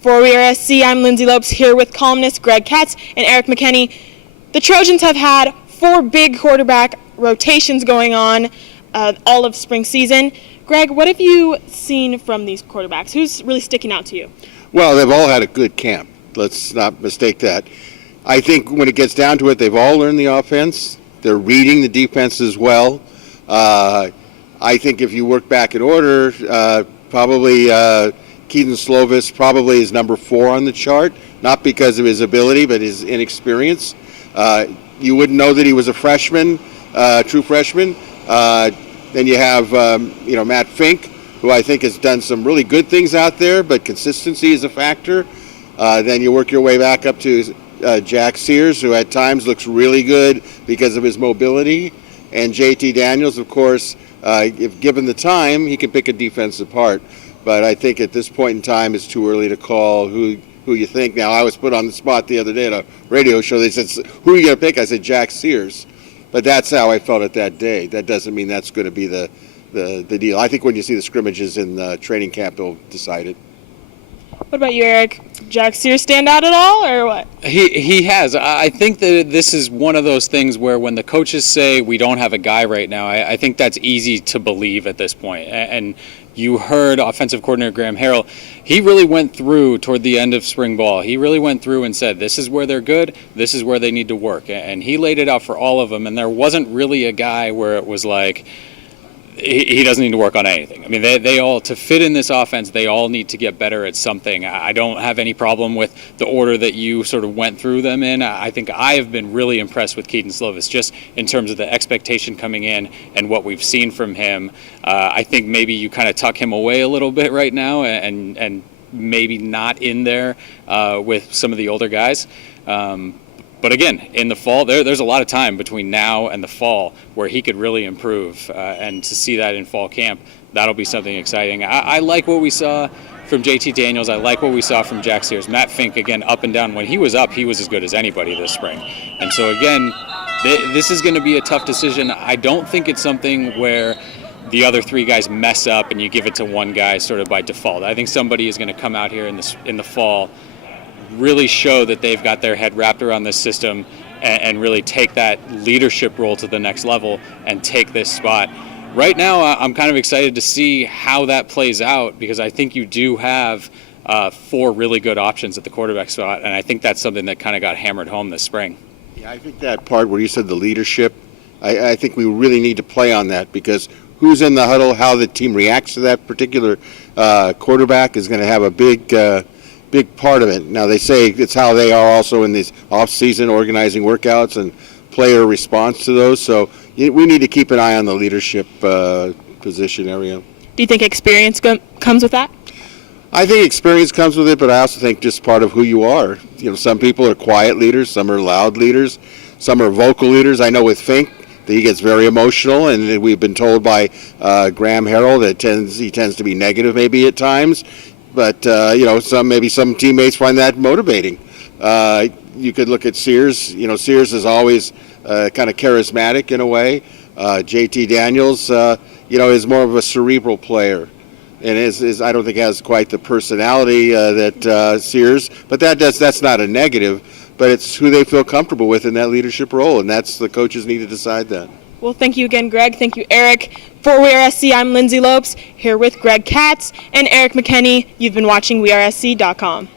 For WeAreSC, I'm Lyndsey Lopes here with columnist Greg Katz and Erik McKinney. The Trojans have had 4 big quarterback rotations going on all of spring season. Greg, what have you seen from these quarterbacks? Who's really sticking out to you? Well, they've all had a good camp. Let's not mistake that. I think when it gets down to it, they've all learned the offense. They're reading the defense as well. I think if you work back in order, probably Kedon Slovis probably is number 4 on the chart, not because of his ability, but his inexperience. You wouldn't know that he was a freshman, true freshman. Then you have, Matt Fink, who I think has done some really good things out there, but consistency is a factor. Then you work your way back up to Jack Sears, who at times looks really good because of his mobility. And JT Daniels, of course, if given the time, he can pick a defense apart. But I think at this point in time, it's too early to call who you think. Now, I was put on the spot the other day at a radio show. They said, who are you going to pick? I said, Jack Sears. But that's how I felt at that day. That doesn't mean that's going to be the deal. I think when you see the scrimmages in the training camp, they'll decide it. What about you, Erik? Jack Sears stand out at all, or what? He has. I think that this is one of those things where when the coaches say we don't have a guy right now, I think that's easy to believe at this point. And you heard offensive coordinator Graham Harrell. He really went through toward the end of spring ball. He really went through and said, this is where they're good, this is where they need to work. And he laid it out for all of them. And there wasn't really a guy where it was like, he doesn't need to work on anything. I mean, they all, to fit in this offense, they all need to get better at something. I don't have any problem with the order that you sort of went through them in. I think I have been really impressed with Kedon Slovis, just in terms of the expectation coming in and what we've seen from him. I think maybe you kind of tuck him away a little bit right now and maybe not in there with some of the older guys. But again, in the fall, there's a lot of time between now and the fall where he could really improve. And to see that in fall camp, that'll be something exciting. I like what we saw from JT Daniels. I like what we saw from Jack Sears. Matt Fink, again, up and down. When he was up, he was as good as anybody this spring. And so, again, this is going to be a tough decision. I don't think it's something where the other 3 guys mess up and you give it to one guy sort of by default. I think somebody is going to come out here in the fall, really show that they've got their head wrapped around this system and really take that leadership role to the next level and take this spot. Right now, I'm kind of excited to see how that plays out because I think you do have 4 really good options at the quarterback spot, and I think that's something that kind of got hammered home this spring. Yeah, I think that part where you said the leadership, I think we really need to play on that because who's in the huddle, how the team reacts to that particular quarterback is going to have a big part of it. Now, they say it's how they are also in these off-season organizing workouts and player response to those. So we need to keep an eye on the leadership position area. Do you think experience comes with that? I think experience comes with it, but I also think just part of who you are. Some people are quiet leaders, some are loud leaders, some are vocal leaders. I know with Fink that he gets very emotional, and we've been told by Graham Harrell that he tends to be negative maybe at times. But, some teammates find that motivating. You could look at Sears. Sears is always kind of charismatic in a way. JT Daniels, is more of a cerebral player. And I don't think has quite the personality that Sears. But that's not a negative. But it's who they feel comfortable with in that leadership role. And that's the coaches need to decide that. Well, thank you again, Greg. Thank you, Erik. For WeAreSC, I'm Lyndsey Lopes, here with Greg Katz and Erik McKinney. You've been watching WeAreSC.com.